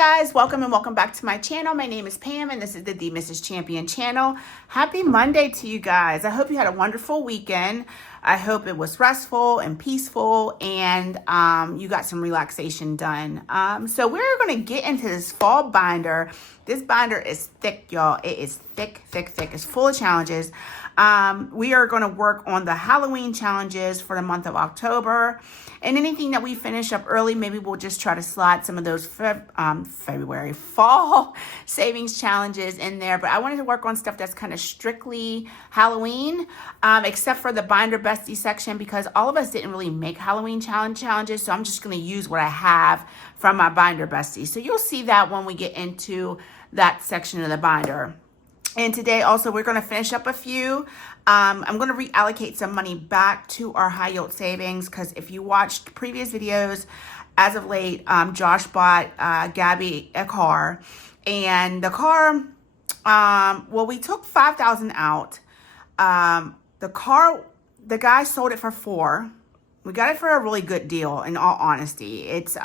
guys, welcome and welcome back to my channel. My name is Pam and this is the Mrs. Champion channel. Happy Monday to you guys. I hope you had a wonderful weekend. I hope it was restful and peaceful and you got some relaxation done. So we're going to get into this fall binder. This binder is thick, y'all. It is thick, thick, thick. It's full of challenges. We are going to work on the Halloween challenges for the month of October. And anything that we finish up early, maybe we'll just try to slide some of those February fall savings challenges in there. But I wanted to work on stuff that's kind of strictly Halloween, except for the Binder Bestie section, because all of us didn't really make Halloween challenges. So I'm just going to use what I have from my Binder Bestie. So you'll see that when we get into that section of the binder. And today also we're going to finish up a few. I'm going to reallocate some money back to our high yield savings because if you watched previous videos, as of late, Josh bought Gabby a car. And the car, well, we took $5,000 out. The guy sold it for $4,000. We got it for a really good deal, in all honesty. It's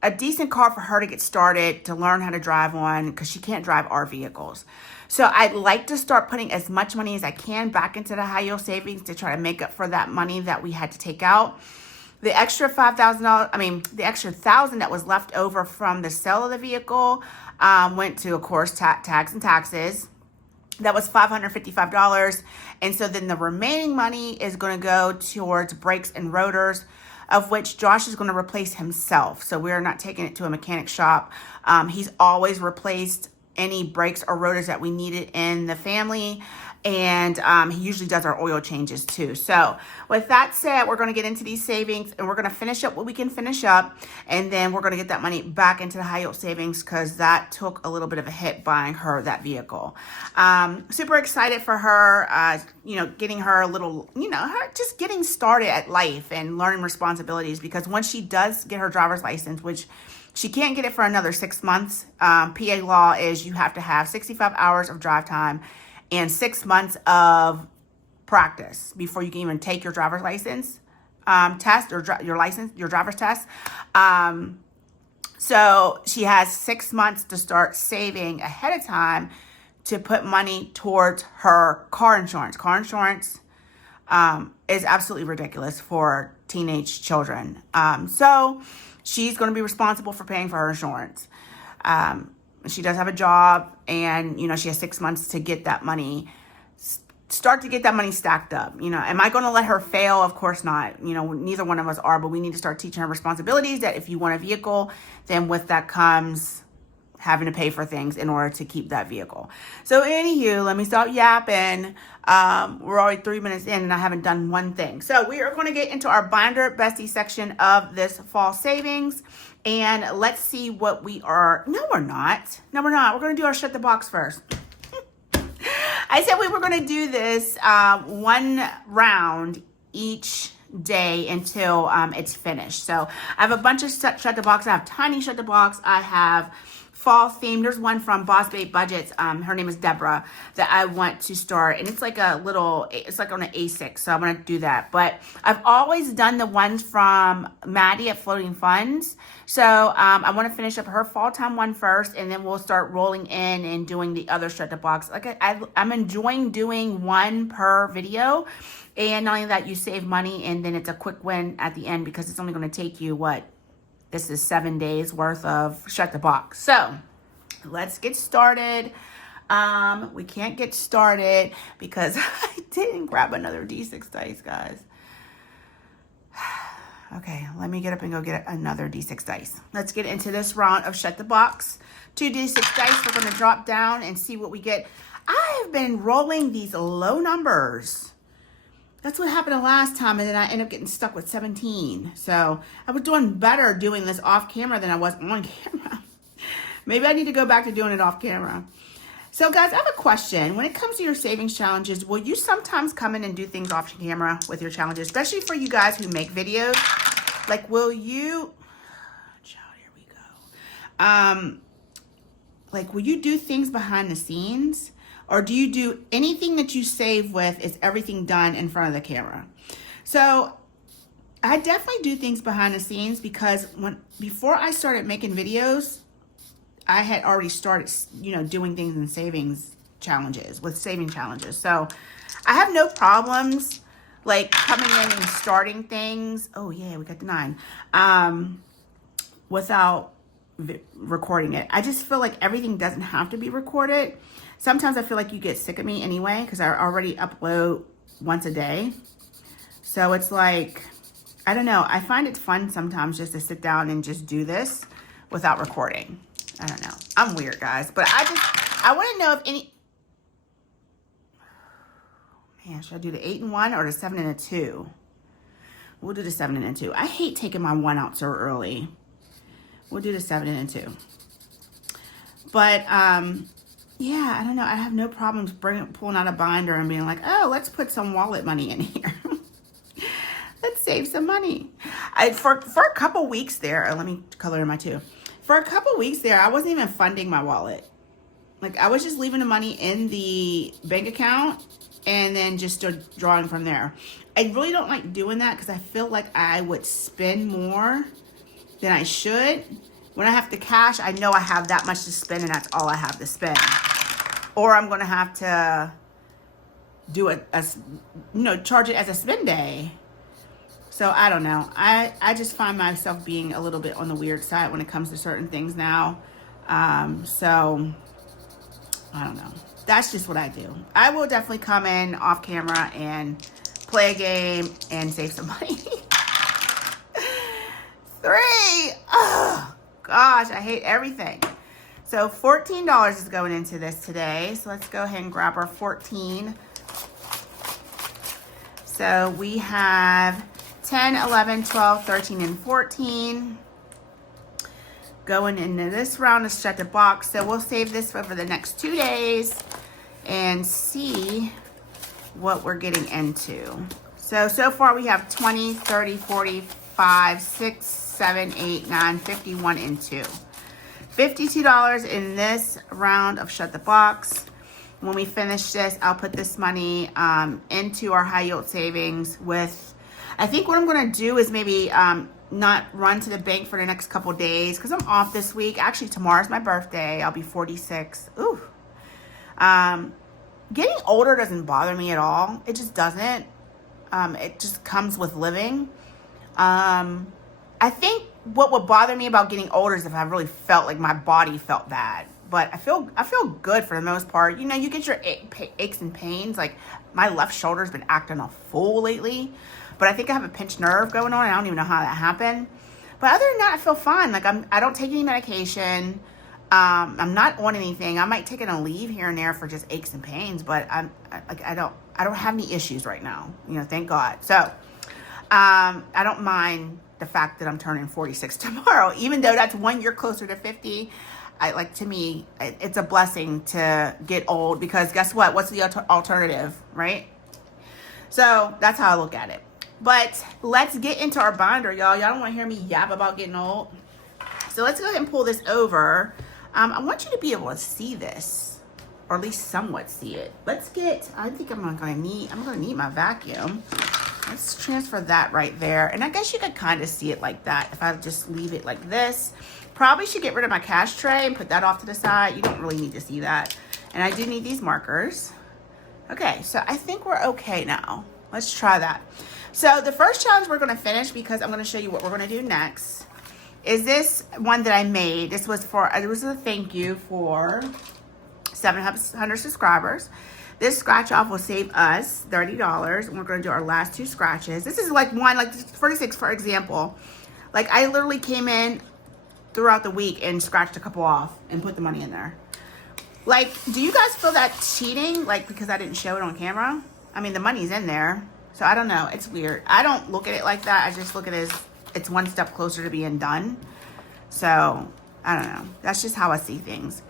a decent car for her to get started, to learn how to drive on, because she can't drive our vehicles. So I'd like to start putting as much money as I can back into the high yield savings to try to make up for that money that we had to take out. The extra $5,000, the extra $1,000 that was left over from the sale of the vehicle went to, of course, tax and taxes. That was $555. And so then the remaining money is going to go towards brakes and rotors, of which Josh is going to replace himself. So we're not taking it to a mechanic shop. He's always replaced any brakes or rotors that we needed in the family. And he usually does our oil changes too. So with that said, we're going to get into these savings and we're going to finish up what we can finish up. And then we're going to get that money back into the high yield savings because that took a little bit of a hit buying her that vehicle. Super excited for her, getting her a little, her just getting started at life and learning responsibilities, because once she does get her driver's license, which she can't get it for another 6 months. PA law is you have to have 65 hours of drive time and 6 months of practice before you can even take your driver's license test or your driver's test. So she has 6 months to start saving ahead of time to put money towards her car insurance. Car insurance is absolutely ridiculous for teenage children. So she's going to be responsible for paying for her insurance. She does have a job and, she has 6 months to get that money, start to get that money stacked up. Am I going to let her fail? Of course not. Neither one of us are, but we need to start teaching her responsibilities that if you want a vehicle, then with that comes having to pay for things in order to keep that vehicle. So anywho, let me stop yapping. We're already 3 minutes in and I haven't done one thing. So we are going to get into our Binder Bestie section of this fall savings. And let's see what we are. No, we're not. We're going to do our Shut the Box first. I said we were going to do this one round each day until it's finished. So I have a bunch of Shut the Box. I have tiny Shut the Box. I have fall theme. There's one from Boss Babe Budgets. Her name is Deborah, that I want to start. And it's like it's like on an A6. So I'm going to do that. But I've always done the ones from Maddie at Floating Funds. So I want to finish up her fall time one first, and then we'll start rolling in and doing the other Shut the Box. Like I'm enjoying doing one per video. And not only that, you save money, and then it's a quick win at the end because it's only going to take you, this is 7 days worth of Shut the Box. So let's get started. We can't get started because I didn't grab another D6 dice, guys. Okay, let me get up and go get another D6 dice. Let's get into this round of Shut the Box. 2 D6 dice. We're going to drop down and see what we get. I have been rolling these low numbers. That's what happened the last time, and then I ended up getting stuck with 17. So I was doing better doing this off camera than I was on camera. Maybe I need to go back to doing it off camera. So guys, I have a question. When it comes to your savings challenges, will you sometimes come in and do things off camera with your challenges, especially for you guys who make videos? Like, will you, child, here we go. Will you do things behind the scenes? Or do you do anything that you save with, is everything done in front of the camera? So I definitely do things behind the scenes because before I started making videos, I had already started, doing things in saving challenges. So I have no problems like coming in and starting things. Oh yeah, we got the 9. Without recording it. I just feel like everything doesn't have to be recorded. Sometimes I feel like you get sick of me anyway because I already upload once a day. So it's like, I don't know. I find it fun sometimes just to sit down and just do this without recording. I don't know. I'm weird, guys. But I want to know if any... Man, should I do the 8 and 1 or the 7 and a 2? We'll do the 7 and a 2. I hate taking my 1 out so early. We'll do the 7 and a 2. But, yeah, I don't know. I have no problems pulling out a binder and being like, oh, let's put some wallet money in here. Let's save some money. For a couple weeks there, let me color in my 2. For a couple weeks there, I wasn't even funding my wallet. Like, I was just leaving the money in the bank account and then just drawing from there. I really don't like doing that because I feel like I would spend more than I should. When I have to cash, I know I have that much to spend and that's all I have to spend. Or I'm going to have to do it as, charge it as a spend day. So I don't know. I just find myself being a little bit on the weird side when it comes to certain things now. So I don't know. That's just what I do. I will definitely come in off camera and play a game and save some money. 3. Oh, gosh, I hate everything. So $14 is going into this today. So let's go ahead and grab our 14. So we have 10, 11, 12, 13, and 14. Going into this round is shut the box. So we'll save this over the next 2 days and see what we're getting into. So far we have 20, 30, 45, 6, 7, 8, 9, 51, and 2. $52 in this round of Shut the Box. When we finish this, I'll put this money into our high yield savings with, I think what I'm going to do is maybe not run to the bank for the next couple days because I'm off this week. Actually, tomorrow's my birthday. I'll be 46. Ooh. Getting older doesn't bother me at all. It just doesn't. It just comes with living. I think what would bother me about getting older is if I really felt like my body felt bad. But I feel good for the most part. You get your aches and pains. Like my left shoulder's been acting a fool lately. But I think I have a pinched nerve going on. I don't even know how that happened. But other than that, I feel fine. Like I don't take any medication. I'm not on anything. I might take a leave here and there for just aches and pains, but I don't have any issues right now. Thank God. So I don't mind the fact that I'm turning 46 tomorrow, even though that's 1 year closer to 50. To me, it's a blessing to get old because guess what? What's the alternative, right? So that's how I look at it. But let's get into our binder, y'all. Y'all don't want to hear me yap about getting old. So let's go ahead and pull this over. I want you to be able to see this, or at least somewhat see it. I think I'm gonna need my vacuum. Let's transfer that right there. And I guess you could kind of see it like that if I just leave it like this. Probably should get rid of my cash tray and put that off to the side. You don't really need to see that. And I do need these markers. Okay, so I think we're okay now. Let's try that. So the first challenge we're gonna finish, because I'm gonna show you what we're gonna do next, is this one that I made. It was a thank you for 700 subscribers. This scratch off will save us $30, and we're going to do our last 2 scratches. This is like 46, for example. Like I literally came in throughout the week and scratched a couple off and put the money in there. Like, do you guys feel that cheating? Like, because I didn't show it on camera? I mean, the money's in there. So I don't know. It's weird. I don't look at it like that. I just look at it as it's one step closer to being done. So I don't know. That's just how I see things.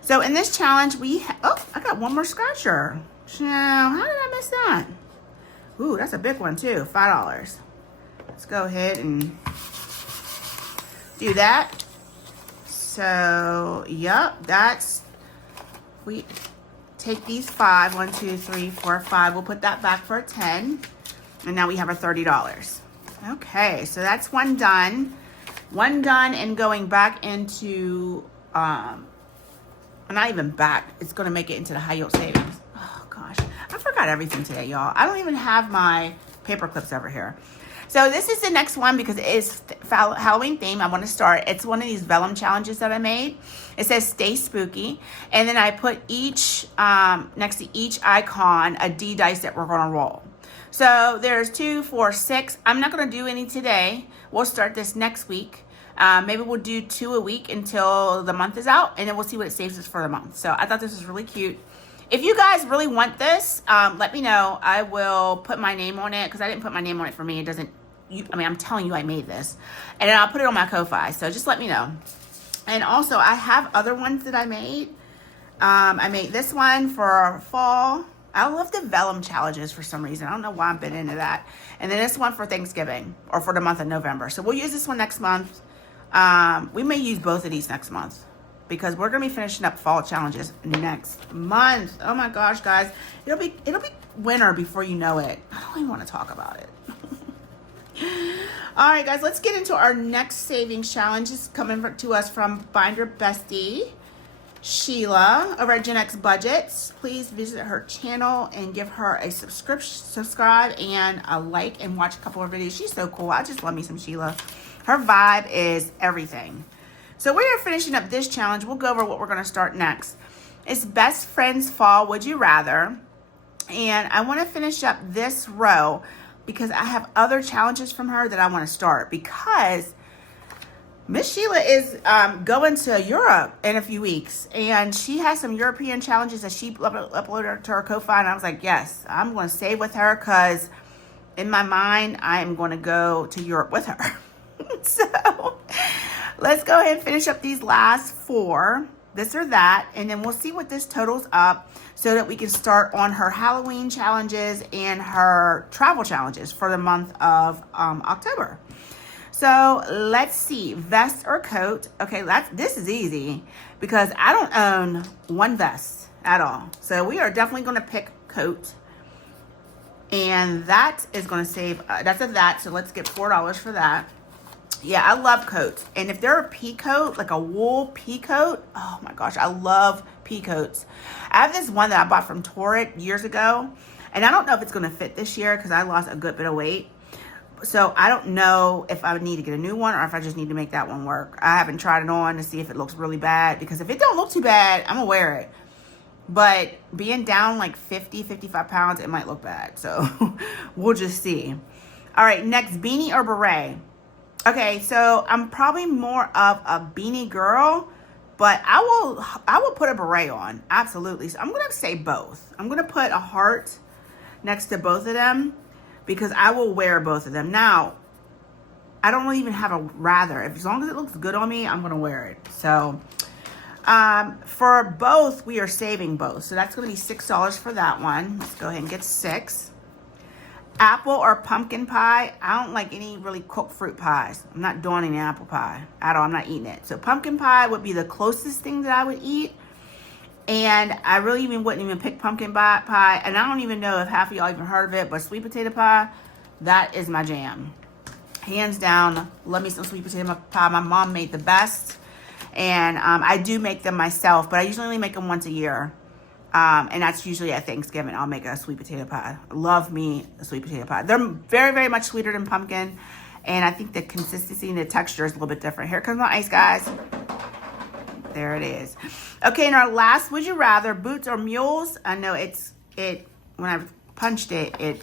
So in this challenge, I got one more scratcher. Now, how did I miss that? Ooh, that's a big one too, $5. Let's go ahead and do that. So, yep, we take these 5, 1, 2, 3, 4, 5. We'll put that back for a 10. And now we have our $30. Okay, so that's one done. One done and going back into, not even back, it's going to make it into the high yield savings. Oh gosh, I forgot everything today, y'all. I don't even have my paper clips over here. So this is the next one because it is Halloween theme. I want to start. It's one of these vellum challenges that I made. It says stay spooky. And then I put each, next to each icon, a D dice that we're going to roll. So there's 2, 4, 6. I'm not going to do any today. We'll start this next week. Maybe we'll do 2 a week until the month is out, and then we'll see what it saves us for the month. So I thought this was really cute. If you guys really want this, let me know. I will put my name on it because I didn't put my name on it for me. It doesn't, I'm telling you I made this. And then I'll put it on my Ko-Fi. So just let me know. And also I have other ones that I made. I made this one for fall. I love the vellum challenges for some reason. I don't know why I've been into that. And then this one for Thanksgiving or for the month of November. So we'll use this one next month. We may use both of these next month because we're going to be finishing up fall challenges next month. Oh my gosh, guys. It'll be winter before you know it. I don't even want to talk about it. All right, guys, let's get into our next savings challenge. It's coming to us from Binder Bestie Sheila over at Gen X Budgets. Please visit her channel and give her a subscribe and a like and watch a couple of videos. She's so cool. I just love me some Sheila. Her vibe is everything. So we are finishing up this challenge. We'll go over what we're going to start next. It's Best Friends Fall Would You Rather. And I want to finish up this row because I have other challenges from her that I want to start because Miss Sheila is going to Europe in a few weeks, and she has some European challenges that she uploaded to her Ko-Fi, and I was like, yes, I'm going to stay with her because in my mind, I am going to go to Europe with her. So let's go ahead and finish up these last 4, this or that, and then we'll see what this totals up so that we can start on her Halloween challenges and her travel challenges for the month of October. So let's see, vest or coat. Okay, this is easy because I don't own one vest at all. So we are definitely going to pick coat. And that is going to save, that's a that. So let's get $4 for that. Yeah, I love coats. And if they're a pea coat, like a wool pea coat, oh my gosh, I love pea coats. I have this one that I bought from Torrid years ago. And I don't know if it's going to fit this year because I lost a good bit of weight. So I don't know if I would need to get a new one or if I just need to make that one work. I haven't tried it on to see if it looks really bad because if it don't look too bad, I'm gonna wear it. But being down like 50, 55 pounds, it might look bad. So we'll just see. All right, next, beanie or beret. Okay, so I'm probably more of a beanie girl, but I will put a beret on, absolutely. So I'm gonna say both. I'm gonna put a heart next to both of them, because I will wear both of them. Now, I don't really even have a rather. As long as it looks good on me, I'm going to wear it. So, for both, we are saving both. So, that's going to be $6 for that one. Let's go ahead and get 6. Apple or pumpkin pie. I don't like any really cooked fruit pies. I'm not doing any apple pie at all. I'm not eating it. So, pumpkin pie would be the closest thing that I would eat. And I really wouldn't even pick pumpkin pie. And I don't even know if half of y'all even heard of it, but sweet potato pie, that is my jam. Hands down, love me some sweet potato pie. My mom made the best. And I do make them myself, but I usually only make them once a year. And that's usually at Thanksgiving. I'll make a sweet potato pie. Love me a sweet potato pie. They're very, very much sweeter than pumpkin. And I think the consistency and the texture is a little bit different. Here comes my ice, guys. There it is. Okay, and our last, would you rather, boots or mules? I know when I punched it, it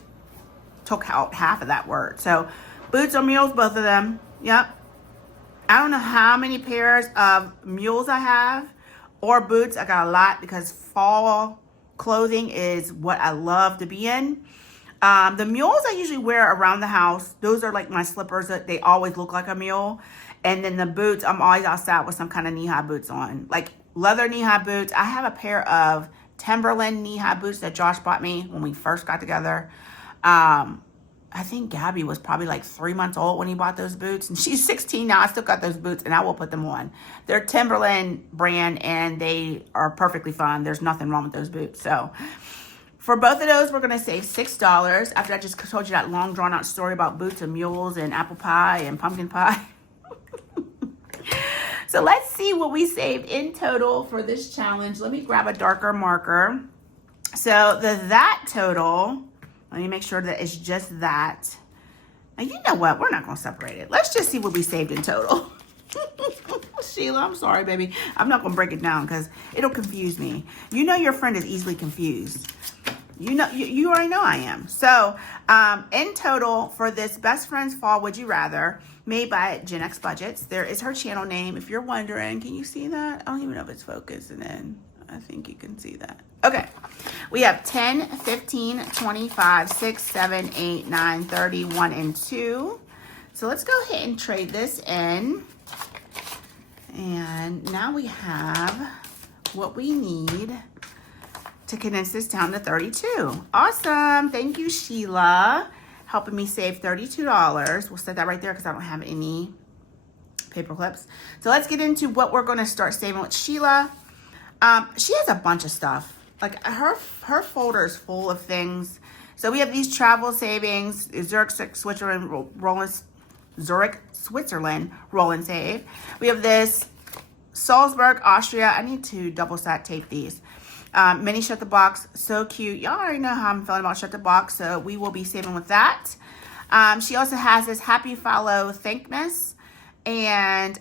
took out half of that word. So, boots or mules, both of them. Yep. I don't know how many pairs of mules I have or boots. I got a lot because fall clothing is what I love to be in. The mules I usually wear around the house. Those are like my slippers. That they always look like a mule. And then the boots, I'm always outside with some kind of knee-high boots on. Like leather knee-high boots. I have a pair of Timberland knee-high boots that Josh bought me when we first got together. I think Gabby was probably like 3 months old when he bought those boots. And she's 16 now. I still got those boots and I will put them on. They're Timberland brand and they are perfectly fine. There's nothing wrong with those boots. So For both of those, we're going to save $6 after I just told you that long drawn out story about boots and mules and apple pie and pumpkin pie. So let's see what we saved in total for this challenge. Let me grab a darker marker. So that total, let me make sure that it's just that. Now, you know what? We're not going to separate it. Let's just see what we saved in total. Sheila, I'm sorry, baby. I'm not going to break it down because it'll confuse me. You know your friend is easily confused. You know, you already know I am. So, in total for this Best Friends Fall Would You Rather, made by Gen X Budgets, there is her channel name. If you're wondering, can you see that? I don't even know if it's focused, and then I think you can see that. Okay, we have 10, 15, 25, 6, 7, 8, 9, 30, 1, and 2. So let's go ahead and trade this in. And now we have what we need to condense this down to 32. Awesome. Thank you, Sheila, helping me save $32. We'll set that right there because I don't have any paper clips. So let's get into what we're going to start saving with Sheila. She has a bunch of stuff. Like her folder is full of things. So we have these travel savings, Zurich, Switzerland, roll and save. We have this Salzburg, Austria. I need to double stack tape these. Mini Shut the Box, so cute. Y'all already know how I'm feeling about Shut the Box, so we will be saving with that. She also has this Happy Follow Thankmas, and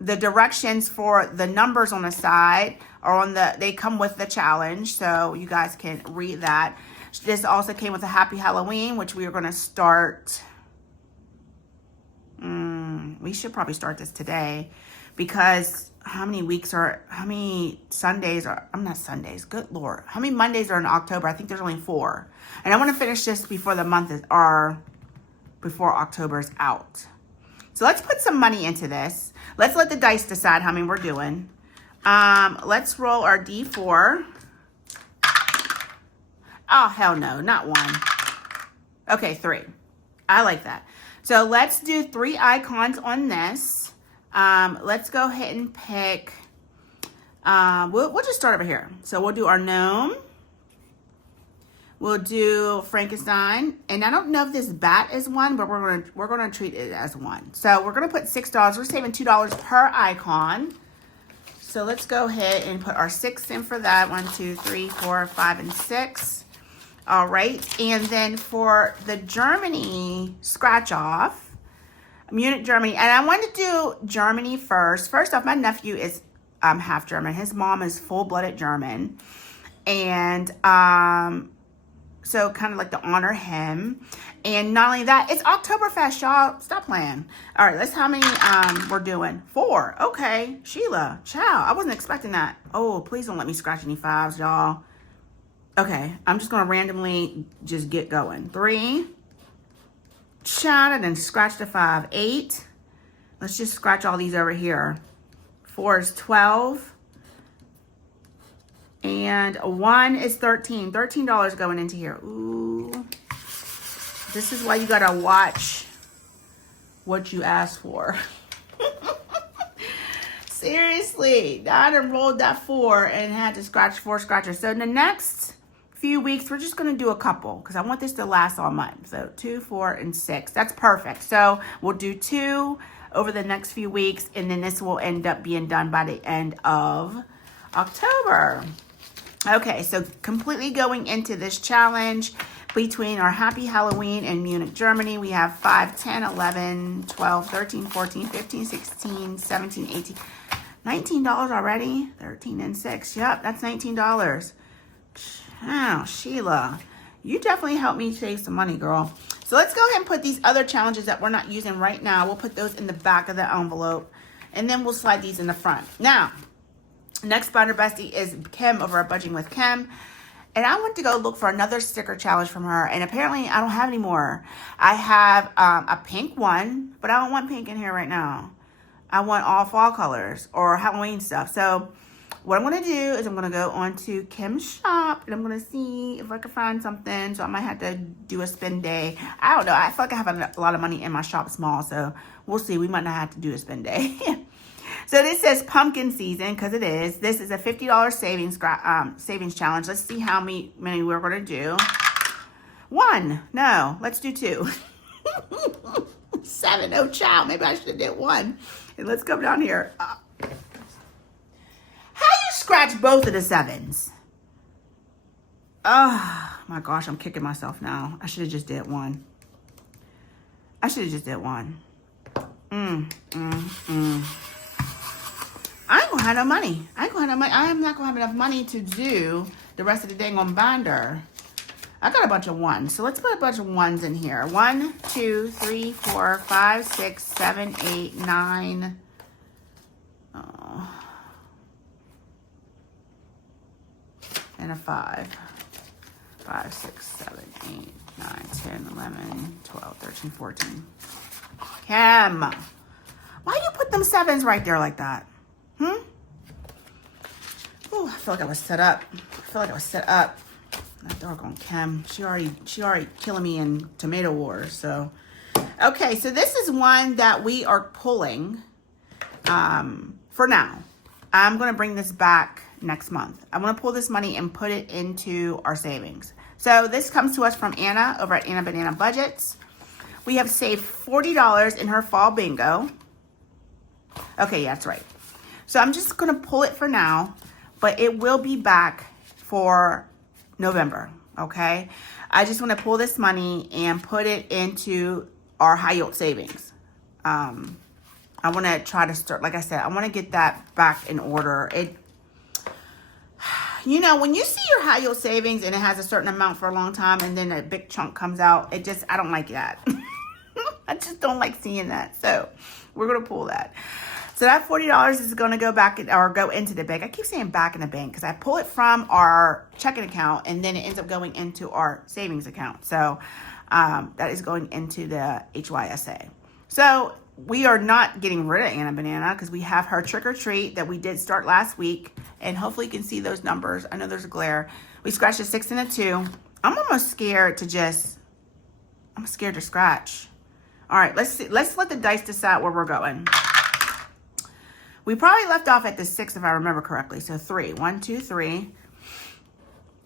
the directions for the numbers on the side are they come with the challenge, so you guys can read that. This also came with a Happy Halloween, which we are going to start. We should probably start this today because how many Sundays are, I'm not Sundays, good Lord. How many Mondays are in October? I think there's only 4. And I want to finish this before before October is out. So let's put some money into this. Let's let the dice decide how many we're doing. Let's roll our D4. Oh, hell no, not 1. Okay, 3. I like that. So let's do 3 icons on this. Let's go ahead and pick, we'll just start over here. So we'll do our gnome. We'll do Frankenstein. And I don't know if this bat is 1, but we're gonna treat it as 1. So we're gonna put $6. We're saving $2 per icon. So let's go ahead and put our 6 in for that. 1, 2, 3, 4, 5, and 6. All right, and then for the Germany scratch off, Munich, Germany, and I want to do Germany first. First off, my nephew is half German. His mom is full-blooded German, and so kind of like to honor him. And not only that, it's Oktoberfest, y'all. Stop playing. All right, let's how many we're doing. 4. Okay, Sheila, ciao. I wasn't expecting that. Oh, please don't let me scratch any 5s, y'all. Okay, I'm just going to randomly just get going. 3. Shot and then scratch the 5. 8. Let's just scratch all these over here. 4 is 12. And 1 is 13. $13 going into here. Ooh. This is why you got to watch what you ask for. Seriously. I done rolled that 4 and had to scratch 4 scratchers. So in the next few weeks, we're just going to do a couple because I want this to last all month. So 2, 4, and 6. That's perfect. So we'll do 2 over the next few weeks, and then this will end up being done by the end of October. Okay, so completely going into this challenge between our Happy Halloween and Munich, Germany, we have 5, 10, 11, 12, 13, 14, 15, 16, 17, 18, $19 already. 13 and 6. Yep, that's $19. Wow, Sheila, you definitely helped me save some money, girl. So let's go ahead and put these other challenges that we're not using right now. We'll put those in the back of the envelope, and then we'll slide these in the front. Now, next binder bestie is Kim over at Budging with Kim. And I went to go look for another sticker challenge from her, and apparently I don't have any more. I have a pink one, but I don't want pink in here right now. I want all fall colors or Halloween stuff. So what I'm going to do is I'm going to go on to Kim's shop, and I'm going to see if I can find something. So I might have to do a spend day. I don't know. I feel like I have a lot of money in my shop small, so we'll see. We might not have to do a spend day. So this says pumpkin season, because it is. This is a $50 savings challenge. Let's see how many we're going to do. 1. No, let's do 2. 7. Oh, child. Maybe I should have did 1. And let's come down here. How you scratch both of the 7s? Oh, my gosh. I'm kicking myself now. I should have just did 1. I should have just did 1. I ain't gonna have no money. I'm not gonna have enough money to do the rest of the dang on binder. I got a bunch of 1s, so let's put a bunch of 1s in here. 1, 2, 3, 4, 5, 6, 7, 8, 9. Oh. And a 5. 5, 6, 7, 8, 9, 10, 11, 12, 13, 14. Kim, why you put them 7s right there like that? Oh, I feel like I was set up. That doggone Kim. She already killing me in tomato wars. So, okay. So this is one that we are pulling for now. I'm going to bring this back next month. I'm going to pull this money and put it into our savings. So this comes to us from Anna over at Anna Banana Budgets. We have saved $40 in her fall bingo. Okay, yeah, that's right. So I'm just going to pull it for now, but it will be back for November, okay? I just want to pull this money and put it into our high yield savings. I want to try to start, like I said, I want to get that back in order. You know, when you see your high yield savings and it has a certain amount for a long time and then a big chunk comes out, I don't like that. I just don't like seeing that. So we're going to pull that. So that $40 is going to go back or go into the bank. I keep saying back in the bank because I pull it from our checking account and then it ends up going into our savings account. So that is going into the HYSA. So we are not getting rid of Anna Banana because we have her trick or treat that we did start last week. And hopefully you can see those numbers. I know there's a glare. We scratched a 6 and a 2. I'm almost scared to scratch. All right, let's see. Let's let the dice decide where we're going. We probably left off at the 6 if I remember correctly. So 3. 1, 2, 3.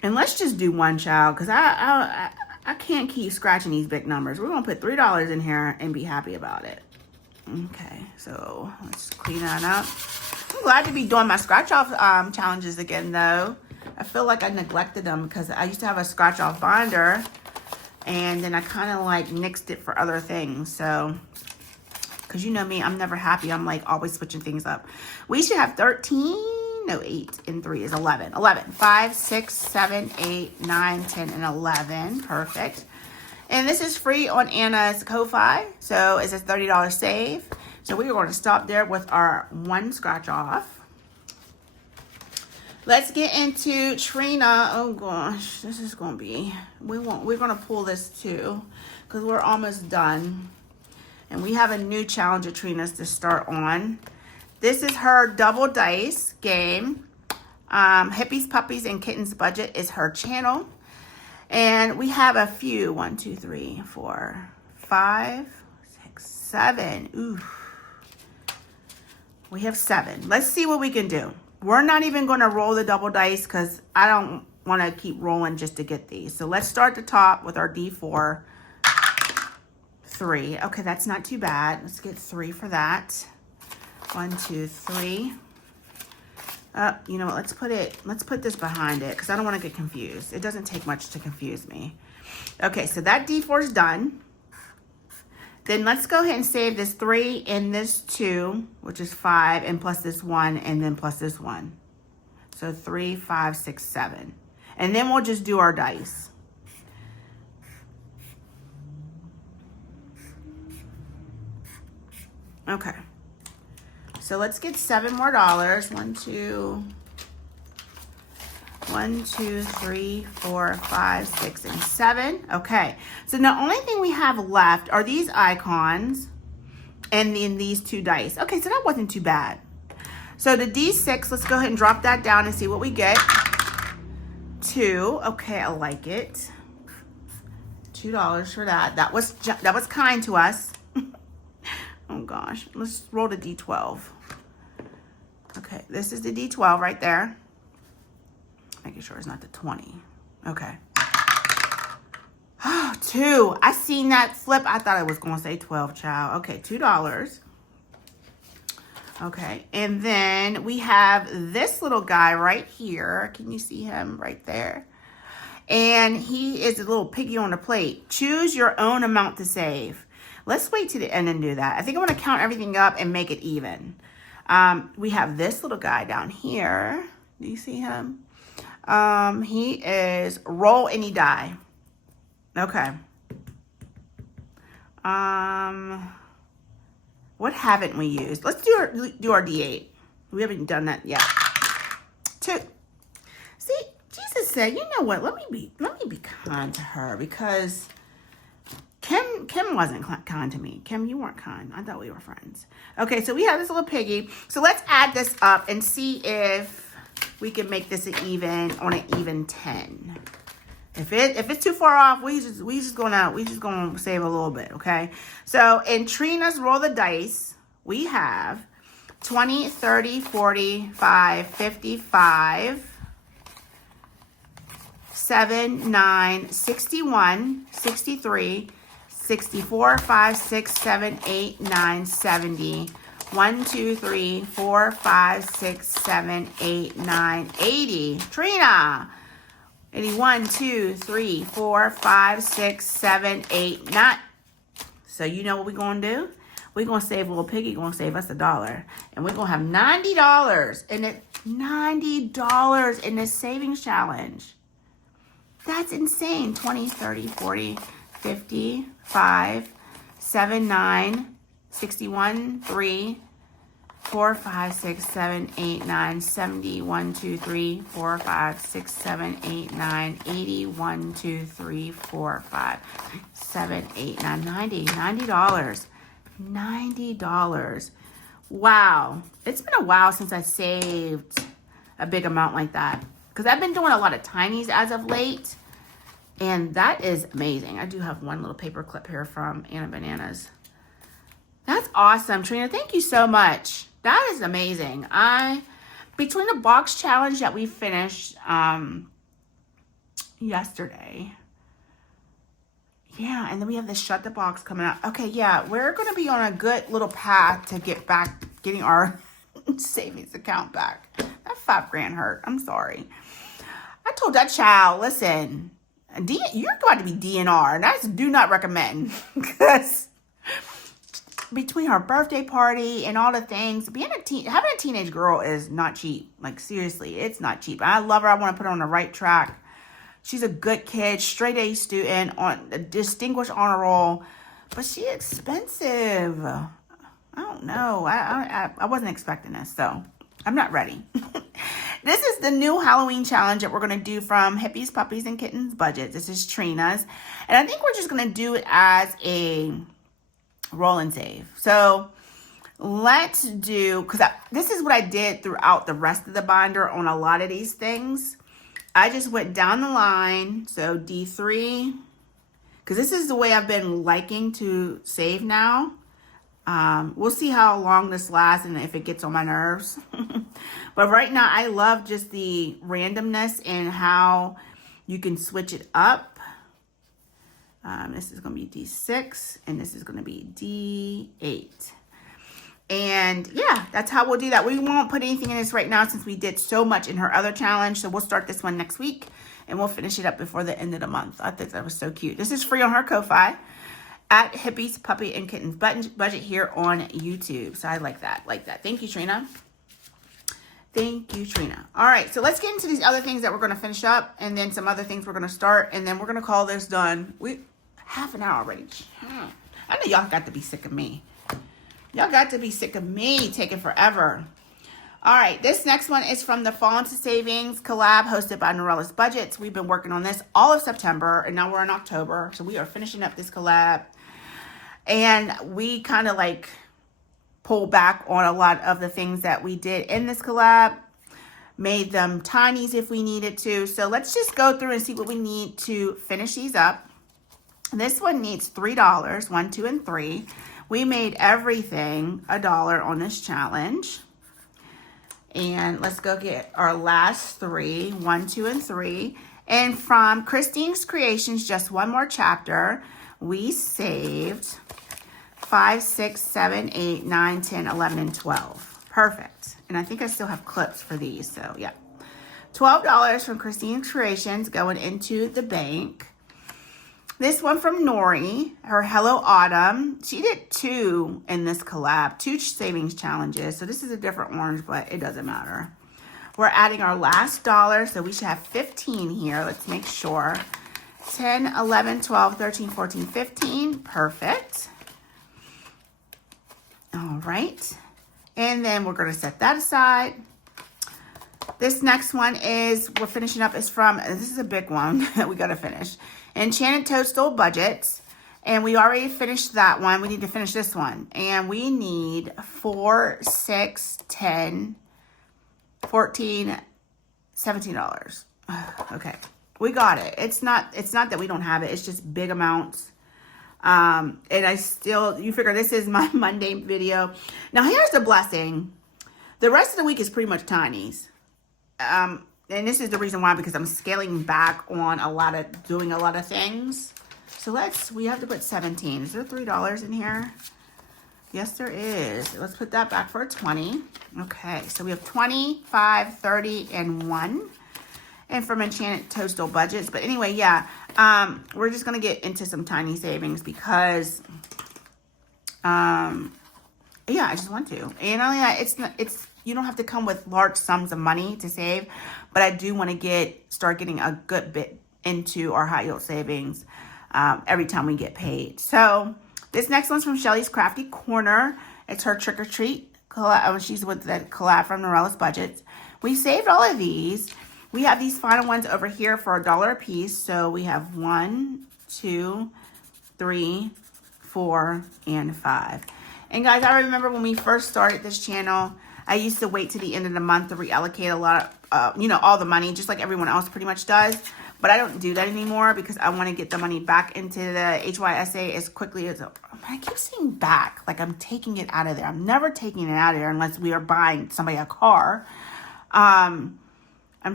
And let's just do 1, child, because I can't keep scratching these big numbers. We're going to put $3 in here and be happy about it. Okay, so let's clean that up. I'm glad to be doing my scratch-off challenges again, though. I feel like I neglected them because I used to have a scratch-off binder, and then I kind of like nixed it for other things. So, because you know me, I'm never happy. I'm like always switching things up. We should have 13. No, 8 and 3 is 11. 11. 5, 6, 7, 8, 9, 10, and 11. Perfect. And this is free on Anna's Ko-Fi. So it's a $30 save. So we are going to stop there with our 1 scratch off. Let's get into Trina. Oh gosh, this is going to be, we're going to pull this too because we're almost done. And we have a new challenge of Trina's to start on. This is her double dice game. Hippies, Puppies, and Kittens Budget is her channel. And we have a few, 1, 2, 3, 4, 5, 6, 7. Ooh. We have 7. Let's see what we can do. We're not even going to roll the double dice because I don't want to keep rolling just to get these. So let's start at the top with our D4. 3. Okay, that's not too bad. Let's get 3 for that. 1, 2, 3. You know what? Let's put this behind it because I don't want to get confused. It doesn't take much to confuse me. Okay, so that D4 is done. Then let's go ahead and save this 3 and this 2, which is 5, and plus this 1, and then plus this 1. So 3, 5, 6, 7. And then we'll just do our dice. Okay. So let's get $7 more. 1, 2, 3, 4, 5, 6, and 7. Okay. So the only thing we have left are these icons and then these 2 dice. Okay, so that wasn't too bad. So the D6, let's go ahead and drop that down and see what we get. 2. Okay, I like it. $2 for that. That was kind to us. Oh gosh, let's roll the D12. Okay, this is the D12 right there. Making sure it's not the 20. Okay. Oh, 2. I seen that flip. I thought it was going to say 12, child. Okay, $2. Okay, and then we have this little guy right here. Can you see him right there? And he is a little piggy on the plate. Choose your own amount to save. Let's wait to the end and do that. I think I'm going to count everything up and make it even. We have this little guy down here. Do you see him? He is roll any die. Okay. What haven't we used? Let's do our D8. We haven't done that yet. 2. See, Jesus said, you know what? Let me be kind to her, because Kim wasn't kind to me. Kim, you weren't kind. I thought we were friends. Okay, so we have this little piggy. So let's add this up and see if we can make this an even 10. If it's too far off, we just gonna save a little bit, okay? So in Trina's roll the dice, we have 20, 30, 45, 55, 7, 9, 61, 63, 64, 5, 6, 7, 8, 9, 70. 1, 2, 3, 4, 5, 6, 7, 8, 9, 80. Trina. 81, 2, 3, 4, 5, 6, 7, 8, 9. So you know what we're going to do? We're going to save little piggy. Going to save us $1. And we're going to have $90 in it. $90 in this savings challenge. That's insane. 20, 30, 40, 50, 5, 7, 9, 61, 3, 4, 5, 6, 7, 8, 9, 70, 1, 2, 3, 4, 5, 6, 7, 8, 9, 80, 1, 2, 3, 4, 5, 7, 8, 9, 90, $90. $90. Wow. It's been a while since I saved a big amount like that, because I've been doing a lot of tinies as of late, and that is amazing. I do have one little paper clip here from Anna Bananas. That's awesome, Trina. Thank you so much. That is amazing. Between the box challenge that we finished yesterday, yeah, and then we have the shut the box coming out. Okay, yeah, we're going to be on a good little path to getting our savings account back. That $5,000 hurt. I'm sorry. I told that child, listen, you're going to be DNR, and I do not recommend, because between her birthday party and all the things, having a teenage girl is not cheap. Like, seriously, it's not cheap. I love her. I want to put her on the right track. She's a good kid, straight A student, on a distinguished honor roll, but she's expensive. I don't know. I wasn't expecting this, so I'm not ready. This is the new Halloween challenge that we're going to do from Hippies, Puppies, and Kittens budget. This is Trina's, and I think we're just going to do it as a roll and save. So let's do, because this is what I did throughout the rest of the binder on a lot of these things. I just went down the line. So D3, because this is the way I've been liking to save now. We'll see how long this lasts and if it gets on my nerves. But right now, I love just the randomness and how you can switch it up. This is going to be D6, and this is going to be D8. And yeah, that's how we'll do that. We won't put anything in this right now since we did so much in her other challenge. So we'll start this one next week, and we'll finish it up before the end of the month. I think that was so cute. This is free on her Ko-Fi at Hippies, Puppy, and Kittens budget here on YouTube. So I like that. Thank you, Trina. Thank you, Trina. All right, so let's get into these other things that we're going to finish up, and then some other things we're going to start, and then we're going to call this done. Half an hour already. I know y'all got to be sick of me. Y'all got to be sick of me taking forever. All right, this next one is from the Fall into Savings collab hosted by Norella's Budgets. We've been working on this all of September, and now we're in October, so we are finishing up this collab. And we kind of like pull back on a lot of the things that we did in this collab, made them tinies if we needed to. So let's just go through and see what we need to finish these up. This one needs $3, 1, 2, and 3. We made everything $1 on this challenge. And let's go get our last 3, 1, 2, and 3. And from Christine's Creations, just one more chapter, we saved 5, 6, 7, 8, 9, 10, 11, and 12. Perfect. And I think I still have clips for these, so yeah. $12 from Christine's Creations going into the bank. This one from Nori, her Hello Autumn. She did 2 in this collab, 2 savings challenges. So this is a different orange, but it doesn't matter. We're adding our last dollar, so we should have 15 here. Let's make sure. 10, 11, 12, 13, 14, 15. Perfect. All right. And then we're going to set that aside. This next one is, we're finishing up, is from, this is a big one that we got to finish. Enchanted Toadstool Budgets. And we already finished that one. We need to finish this one. And we need 4, 6, 10, 14, $17. Okay. We got it. It's not that we don't have it. It's just big amounts. And I still, you figure this is my Monday video. Now here's the blessing. The rest of the week is pretty much tinies. And this is the reason why, because I'm scaling back on doing a lot of things. So we have to put 17. Is there $3 in here? Yes, there is. Let's put that back for a 20. Okay, so we have 20, 5, 30, and 1. And from Enchanted Toadstool Budgets. But anyway, yeah, we're just going to get into some tiny savings because, yeah, I just want to. And only that, you don't have to come with large sums of money to save, but I do want to start getting a good bit into our high yield savings every time we get paid. So this next one's from Shelly's Crafty Corner. It's her Trick or Treat collab. She's with the collab from Norella's Budgets. We saved all of these. We have these final ones over here for $1 a piece. So we have 1, 2, 3, 4, and 5. And guys, I remember when we first started this channel, I used to wait to the end of the month to reallocate a lot of, all the money, just like everyone else pretty much does. But I don't do that anymore because I want to get the money back into the HYSA as quickly as, I keep saying back, like I'm taking it out of there. I'm never taking it out of there unless we are buying somebody a car. I'm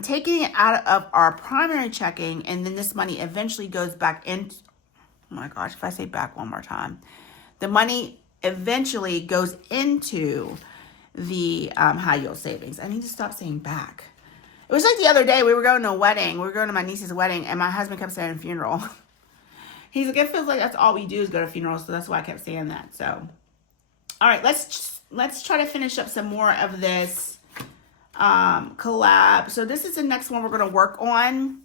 taking it out of our primary checking, and then this money eventually goes back in. Oh my gosh, if I say back one more time. The money eventually goes into the high yield savings. I need to stop saying back. It was like the other day, we were going to a wedding. We were going to my niece's wedding, and my husband kept saying funeral. He's like, it feels like that's all we do is go to funerals, so that's why I kept saying that. So, all right, let's try to finish up some more of this collab. So this is the next one we're going to work on.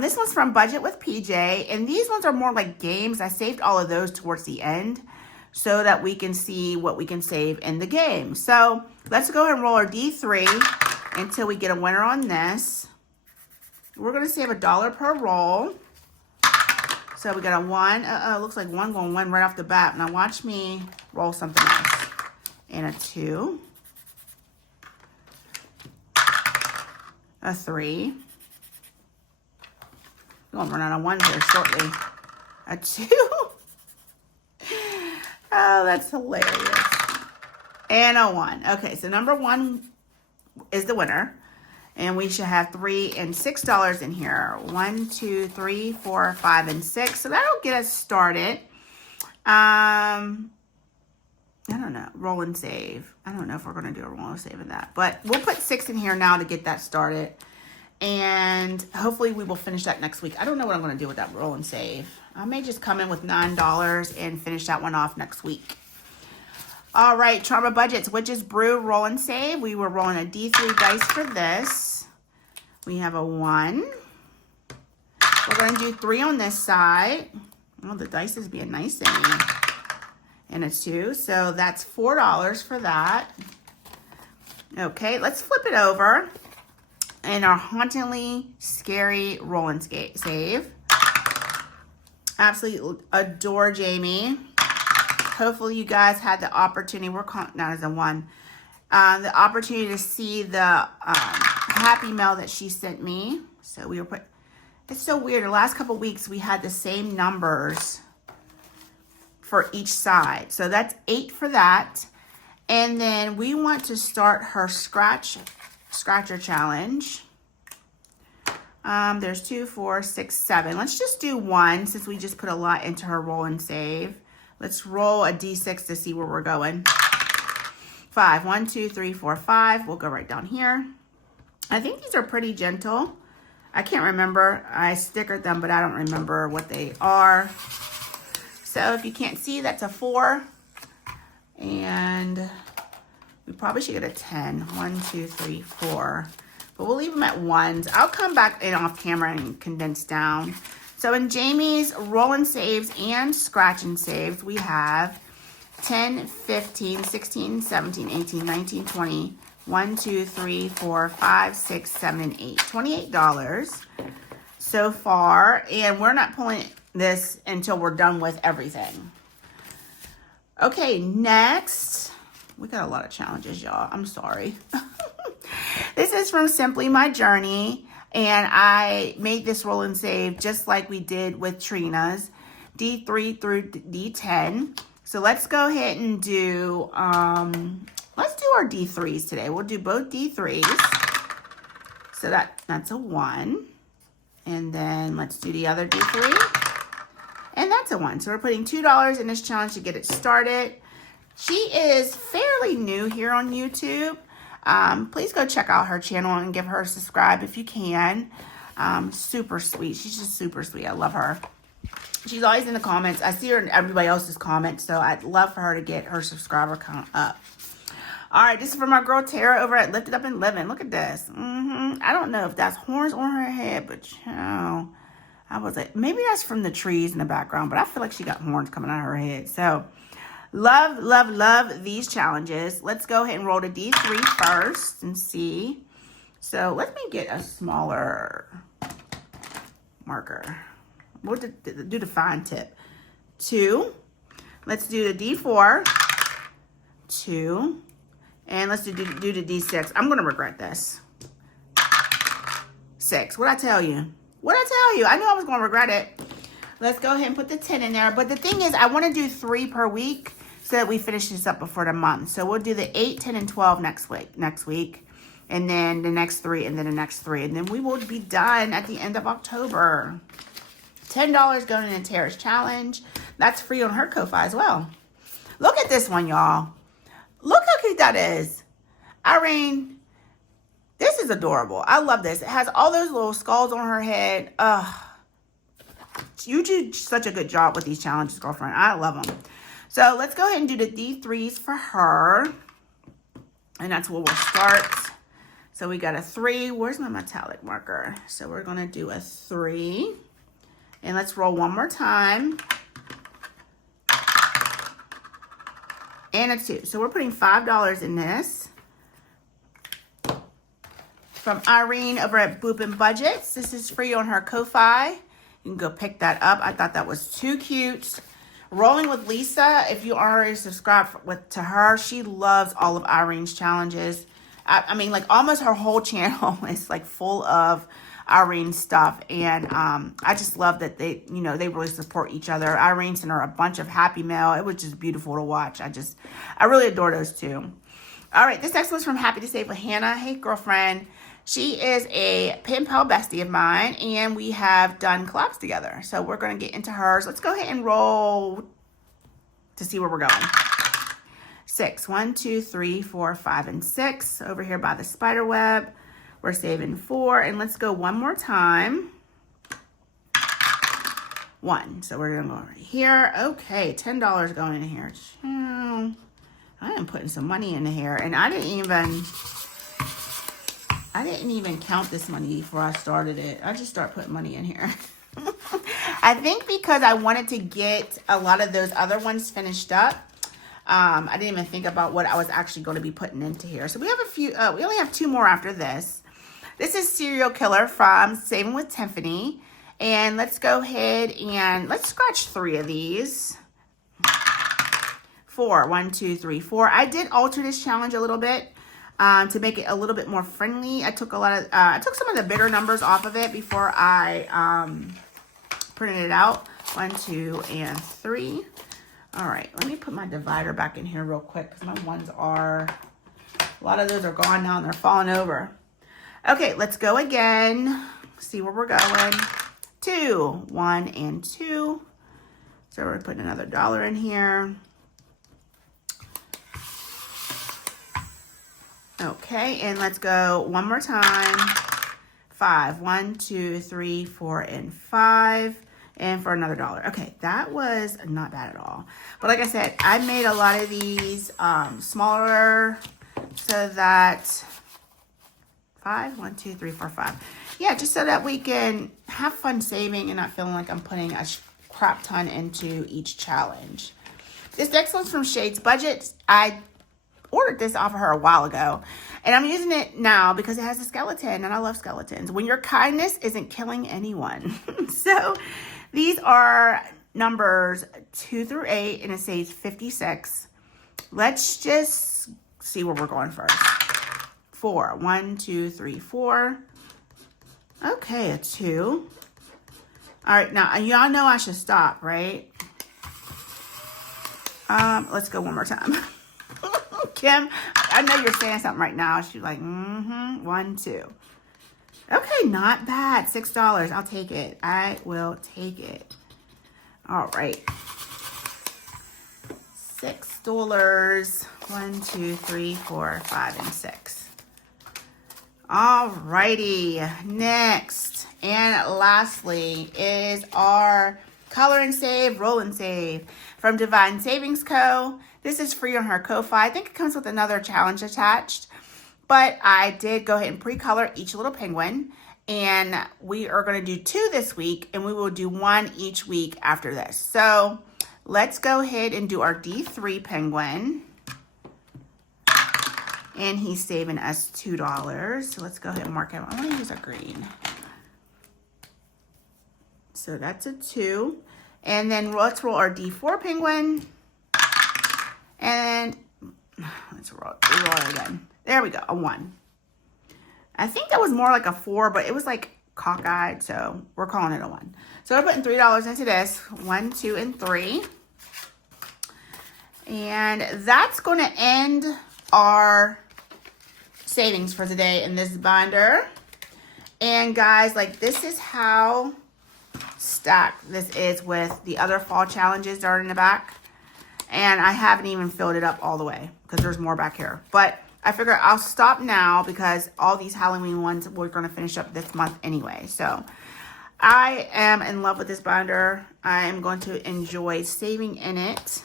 This one's from Budget with PJ, and these ones are more like games. I saved all of those towards the end so that we can see what we can save in the game. So let's go ahead and roll our D3 until we get a winner on this. We're going to save $1 per roll. So we got a 1. Looks like 1 going 1 right off the bat. Now watch me roll something else. And a 2. A 3. We're going to run out of 1 here shortly. A 2. Oh, that's hilarious. And a 1. Okay, so number 1 is the winner. And we should have $3 and $6 in here. 1, 2, 3, 4, 5, and 6. So that'll get us started. I don't know. Roll and save. I don't know if we're going to do a roll and save in that. But we'll put 6 in here now to get that started. And hopefully we will finish that next week. I don't know what I'm going to do with that roll and save. I may just come in with $9 and finish that one off next week. All right, Trauma Budgets, Witches Brew, roll and save. We were rolling a D3 dice for this. We have a 1. We're going to do 3 on this side. Oh, the dice is being nice to me. And a 2, so that's $4 for that. Okay, let's flip it over. And our Hauntingly Scary roll and save. Absolutely adore Jamie. Hopefully you guys had the opportunity, we're counting that as a 1, the opportunity to see the happy mail that she sent me. So we were it's so weird. The last couple weeks we had the same numbers for each side. So that's 8 for that. And then we want to start her scratcher challenge. There's 2, 4, 6, 7. Let's just do 1 since we just put a lot into her roll and save. Let's roll a D6 to see where we're going. 5. 1, 2, 3, 4, 5. We'll go right down here. I think these are pretty gentle. I can't remember. I stickered them, but I don't remember what they are. So if you can't see, that's a 4. And we probably should get a 10. 1, 2, 3, 4. But we'll leave them at 1s. I'll come back in off camera and condense down. So in Jamie's roll and saves and scratch and saves, we have 10, 15, 16, 17, 18, 19, 20, 1, 2, 3, 4, 5, 6, 7, and 8. $28 so far. And we're not pulling this until we're done with everything. Okay, next. We got a lot of challenges, y'all. I'm sorry. This is from Simply My Journey, and I made this roll and save just like we did with Trina's, D3 through D10. So let's go ahead and do, let's do our D3s today. We'll do both D3s. So that's a 1. And then let's do the other D3. And that's a 1. So we're putting $2 in this challenge to get it started. She is fairly new here on YouTube. Please go check out her channel and give her a subscribe if you can. Super sweet. She's just super sweet. I love her. She's always in the comments. I see her in everybody else's comments, so I'd love for her to get her subscriber count up. All right, this is from our girl Tara over at Lifted Up and Living. Look at this. I don't know if that's horns on her head, but child, I was like, maybe that's from the trees in the background, but I feel like she got horns coming out of her head. So love, love, love these challenges. Let's go ahead and roll the D3 first and see. So let me get a smaller marker. We'll do the fine tip. 2. Let's do the D4. 2. And let's do the D6. I'm going to regret this. 6. What'd I tell you? What'd I tell you? I knew I was going to regret it. Let's go ahead and put the 10 in there. But the thing is, I want to do 3 per week so that we finish this up before the month. So we'll do the 8, 10, and 12 next week. And then the next 3, and then the next 3. And then we will be done at the end of October. $10 going into Tara's challenge. That's free on her Ko-Fi as well. Look at this one, y'all. Look how cute that is. Irene, this is adorable. I love this. It has all those little skulls on her head. You do such a good job with these challenges, girlfriend. I love them. So let's go ahead and do the D3s for her. And that's where we'll start. So we got a 3. Where's my metallic marker? So we're going to do a 3. And let's roll one more time. And a 2. So we're putting $5 in this. From Irene over at Boop and Budgets. This is free on her Ko-Fi. You can go pick that up. I thought that was too cute. Rolling with Lisa. If you already subscribed to her, she loves all of Irene's challenges. I mean, like almost her whole channel is like full of Irene stuff, and I just love that they really support each other. Irene sent her a bunch of happy mail. It was just beautiful to watch. I really adore those two. All right, this next one's from Happy to Save with Hannah. Hey, girlfriend. She is a pen pal bestie of mine, and we have done collabs together. So we're going to get into hers. Let's go ahead and roll to see where we're going. 6. 1, 2, 3, 4, 5, and 6. Over here by the spider web. We're saving 4, and let's go one more time. 1. So we're gonna go over here. Okay, $10 going in here. I am putting some money in here, and I didn't even count this money before I started it. I just start putting money in here. I think because I wanted to get a lot of those other ones finished up. I didn't even think about what I was actually going to be putting into here. So we have a few. We only have 2 more after this. This is Serial Killer from Saving with Tiffany. And let's go ahead and let's scratch 3 of these. 4. 1, 2, 3, 4. I did alter this challenge a little bit to make it a little bit more friendly. I took some of the bigger numbers off of it before I printed it out. 1, 2, and 3. All right, let me put my divider back in here real quick because my ones are, a lot of those are gone now and they're falling over. Okay, let's go again. See where we're going. 2, 1, and 2. So we're putting another $1 in here. Okay, and let's go one more time. 5, 1, 2, 3, 4, and 5. And for another $1. Okay, that was not bad at all. But like I said, I made a lot of these smaller so that 5, 1, 2, 3, 4, 5. Yeah, just so that we can have fun saving and not feeling like I'm putting a crap ton into each challenge. This next one's from Shade's Budget. I ordered this off of her a while ago, and I'm using it now because it has a skeleton, and I love skeletons. When your kindness isn't killing anyone. So these are numbers 2 through 8, and it says 56. Let's just see where we're going first. 4, 1, 2, 3, 4. Okay, a 2. All right, now y'all know I should stop, right? Let's go one more time. Kim, I know you're saying something right now. She's like, 1, 2. Okay, not bad. $6. I'll take it. I will take it. All right. $6. 1, 2, 3, 4, 5, and 6. All righty. Next and lastly is our Color and Save, Roll and Save from Divine Savings Co. This is free on her Ko-Fi. I think it comes with another challenge attached. But I did go ahead and pre-color each little penguin. And we are going to do 2 this week. And we will do 1 each week after this. So let's go ahead and do our D3 penguin. And he's saving us $2. So let's go ahead and mark him. I want to use a green. So that's a 2. And then let's roll our D4 penguin. And let's roll it again. There we go, a 1. I think that was more like a 4, but it was like cockeyed, so we're calling it a 1. So we're putting $3 into this. 1, 2, and 3. And that's going to end our savings for today in this binder. And guys, like, this is how stacked this is with the other fall challenges that are in the back. And I haven't even filled it up all the way because there's more back here. But I figure I'll stop now because all these Halloween ones we're going to finish up this month anyway. So I am in love with this binder. I am going to enjoy saving in it.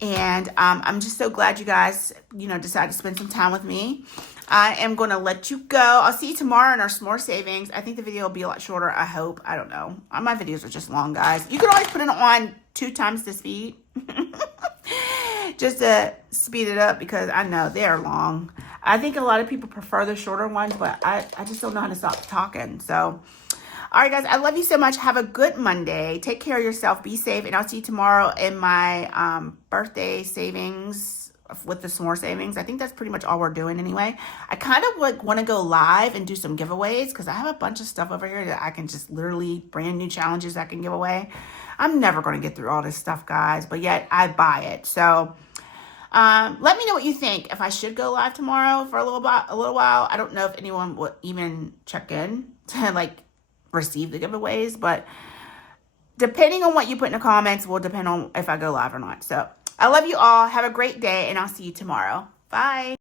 And I'm just so glad you guys, decided to spend some time with me. I am going to let you go. I'll see you tomorrow in our s'more savings. I think the video will be a lot shorter, I hope. I don't know. My videos are just long, guys. You can always put it on 2 times the speed. Just to speed it up because I know they're long. I think a lot of people prefer the shorter ones, but I just don't know how to stop talking. So, all right, guys, I love you so much. Have a good Monday. Take care of yourself. Be safe. And I'll see you tomorrow in my birthday savings with the s'more savings. I think that's pretty much all we're doing anyway. I kind of want to go live and do some giveaways because I have a bunch of stuff over here that I can just literally brand new challenges I can give away. I'm never going to get through all this stuff, guys, but yet I buy it. So let me know what you think. If I should go live tomorrow for a little while. I don't know if anyone will even check in to receive the giveaways, but depending on what you put in the comments will depend on if I go live or not. So I love you all. Have a great day, and I'll see you tomorrow. Bye.